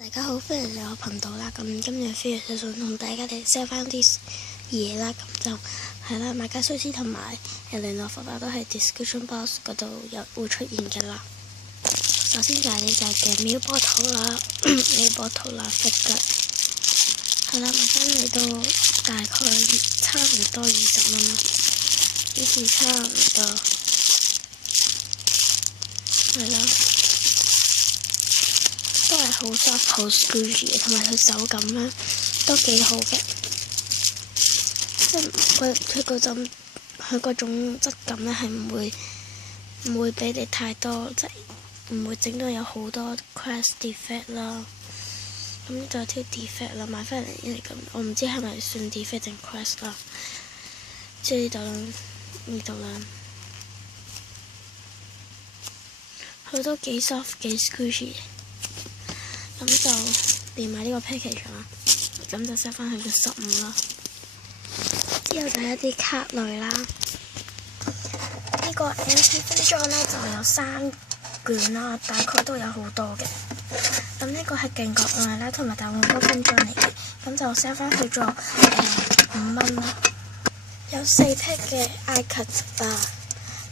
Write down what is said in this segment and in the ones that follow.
大家好，歡迎嚟我頻道啦。咁今日飛就想同大家哋 sell 翻啲嘢啦。咁就係啦，買家須知同埋聯絡方法都係 description box 嗰度會出現嘅啦。首先就係呢隻嘅milk bottle啦，milk bottle啦，figure係啦，買翻嚟都大概差唔多20蚊啦，呢次差唔多係啦。都係好 soft 好 squishy 嘅，同埋佢手感咧都幾好嘅，即係佢嗰種質感咧係唔會俾你太多，即係唔會整到有好多 crash defect 啦。咁呢度有條 defect 啦，買翻嚟咁，我唔知係咪算 defect 定 crash 啦。即係呢度啦，佢都幾 soft 幾 squishy 嘅。咁就連埋呢個 package 啦，咁就 set 翻去嘅15啦。之後就係一啲卡類啦，呢個 empty 分裝咧就有3卷啦，大概都有好多嘅。咁呢個係勁國外啦，同埋大碗糕分裝嚟嘅，咁就 set 翻去咗5蚊啦。有4 pack 嘅 iCut 啊，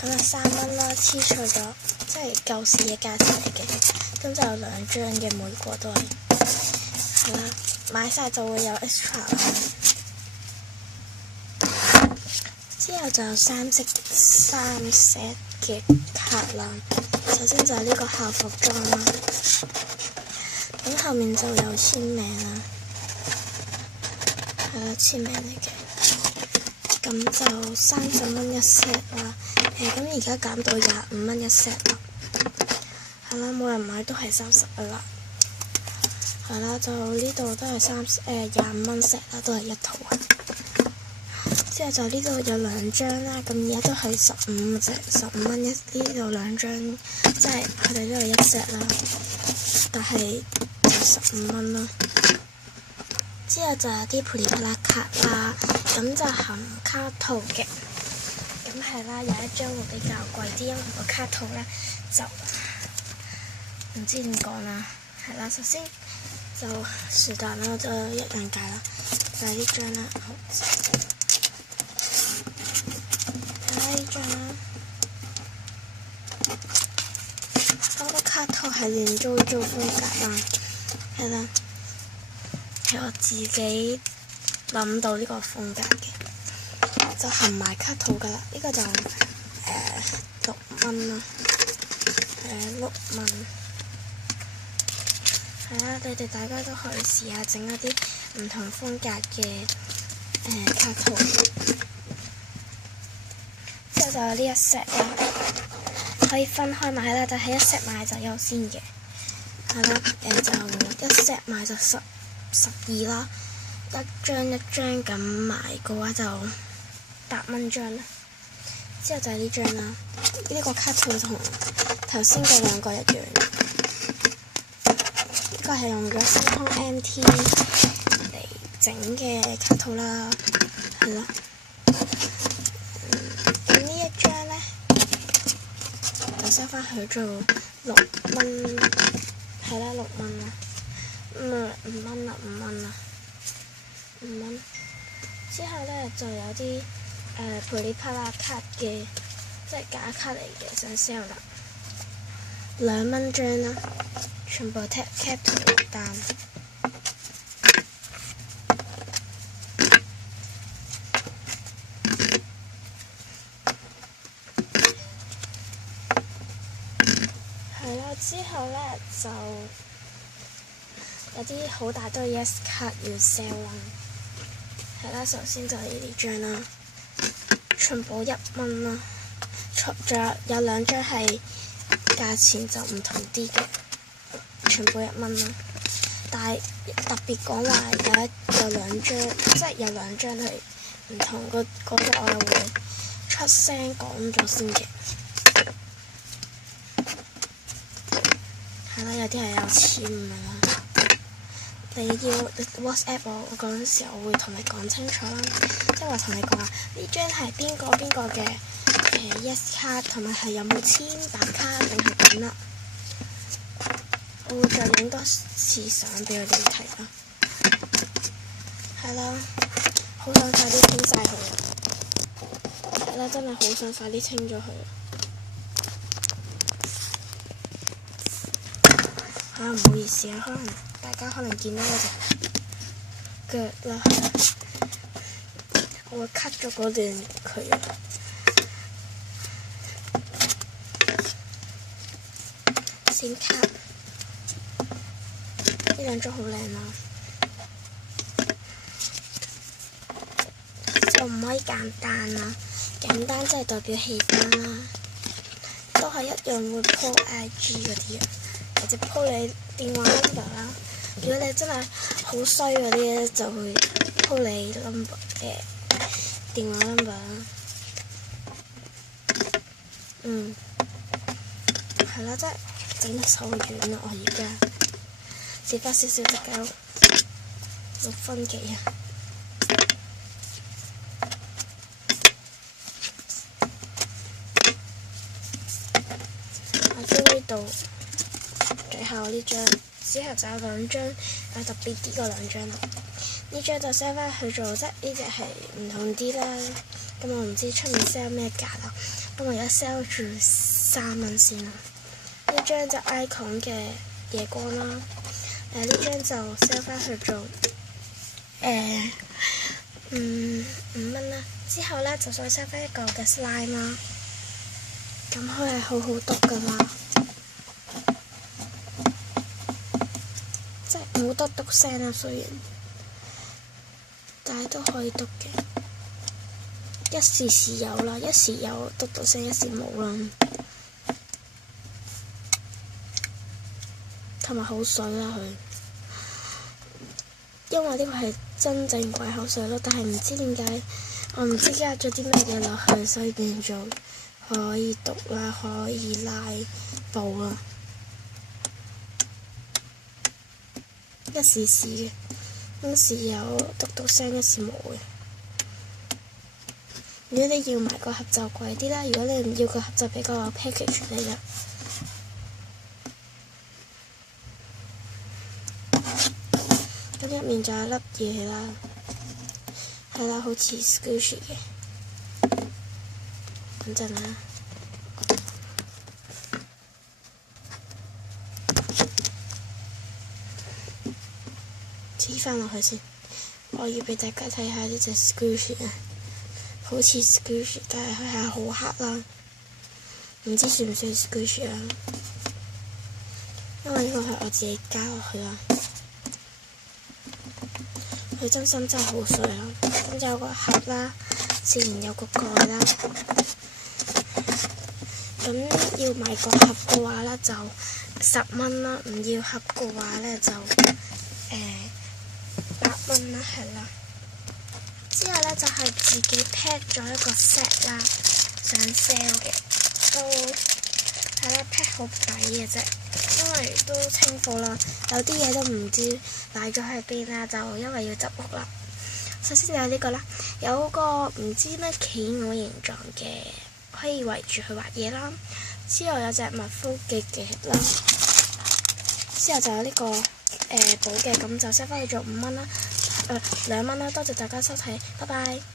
咁就3蚊啦，黐錯咗，即係舊時嘅價錢嚟嘅。咁就有2張嘅，每個都係啦，買晒就會有 extra 啦。之後就有3 set 嘅卡啦。首先就係呢個校服裝啦，咁後面就有簽名啦，係啦，簽名嚟嘅。咁就30蚊一 set 啦，咁而家減到25蚊一 set 啦。係啦，冇人買都係30㗎啦。係啦，就呢度都係25蚊 set 啦，都係一套。之後就呢度有2張啦，咁而家都係15蚊一，呢度2張，即係佢哋都係一 set 啦，但係就15蚊啦。之後就有啲噼里啪啦卡啦，咁就含卡套嘅。咁係啦，有一張會比較貴啲，因為個卡套咧就唔知點講啦，係啦，首先就是但啦，我就一樣解啦，就係呢張啦，好，係啦呢張啦，咁個卡套係連租風格啦，係啦，係我自己諗到呢個風格嘅，就含埋卡套噶啦，呢個就6蚊啦，6蚊。係啦，你哋大家都可以試下整一啲唔同風格嘅卡套。之後就有呢一 set 啦，可以分開買啦，但係一 set 買就優先嘅。係啦，就一 set 買就12啦，一張咁買嘅話就8蚊張啦。之後就係呢張啦，呢個卡套同頭先嗰2個一樣。呢個係用咗星空 MT 嚟整嘅卡套啦，係啦。咁呢一張咧就收翻去做6蚊，係啦，6蚊啦，5蚊啦，5蚊。之後咧就有啲噼里啪啦卡嘅，即係假卡嚟嘅，想 sell 啦，2蚊張啦。全部 cap 圖單，係啦。之後咧就有啲好大堆 yes 卡要 sell 啦，係啦。首先就係呢張啦，全部1蚊啦，仲有2張係價錢就唔同啲嘅。全部1蚊啦，但係特別講話有2張，即係有2張係唔同嗰個我又會出聲講咗先嘅。係啦，有啲係有簽㗎啦。你要 WhatsApp 我嗰陣時，我會同你講清楚啦，即係話同你講話呢張係邊個嘅Yes 卡，同埋係有冇簽白卡定係點啦。我會再影多次相俾佢哋睇啦。係啦，好想快啲清晒佢啊！係啦，真係好想快啲清咗佢啊！唔好意思啊，大家可能見到我隻腳啦，我會 cut 咗嗰段佢啊。先 cut 呢兩張好靚啊！就唔可以簡單啦，簡單即係代表戲單啦，都係一樣會 po IG 嗰啲啊。或者 po 你電話 number 啦，如果你真係好衰嗰啲咧，就會 po 你 number 電話 number 啦。係啦，即係整隻手軟啦，我而家試翻少少隻膠6分幾啊！我將呢度。最後呢張，之後就有兩張，特別啲嗰兩張啦。呢張就 sell 翻去做，即係呢隻係唔同啲啦。咁我唔知出面 sell 咩價啦。咁我而家 sell 住3蚊先啦。呢張就 icon 嘅夜光啦。呢張就 sell 翻去做5蚊啦。之後咧就再 sell 翻一個嘅 slime 啦。咁佢係好好篤噶嘛。即係冇得篤聲啦，雖然，但係都可以篤嘅。一時時有啦，一時有篤聲，一時冇啦。同埋好水啦佢，因為呢個係真正鬼口水咯，但係唔知點解，我唔知加咗啲咩嘢落去，所以變咗可以篤啦，可以拉布啦。一時時嘅，一時有篤聲，一時冇嘅。如果你要買個盒就貴啲啦，如果你唔要個盒就俾個 package 你啦。咁入面仲有粒嘢啦，係啦，好似 Squishy 嘅。等陣啦。黐翻落去先，我要俾大家睇下呢隻 Squishy 啊，好似 Squishy， 但係佢係好黑啦，唔知算唔算 Squishy 啊？因為呢個係我自己加落去啦，佢真心真係好水啊！咁就有個盒啦，自然有個蓋啦。咁要買個盒嘅話咧就10蚊啦，唔要盒嘅話咧就8蚊啦，係啦。之後咧就係自己 pack 咗一個 set 啦，想 sell 嘅都係啦 ，pack 好抵嘅啫，因為都清貨啦，有啲嘢都唔知擺咗喺邊啦，就因為要執屋啦。首先就有呢個啦，有個唔知咩企鵝形狀嘅，可以圍住去畫嘢啦。之後有隻蜜蜂嘅啦，之後就有呢個寶嘅，咁就 set 翻去做5蚊啦，2蚊啦。多謝大家收睇，拜拜。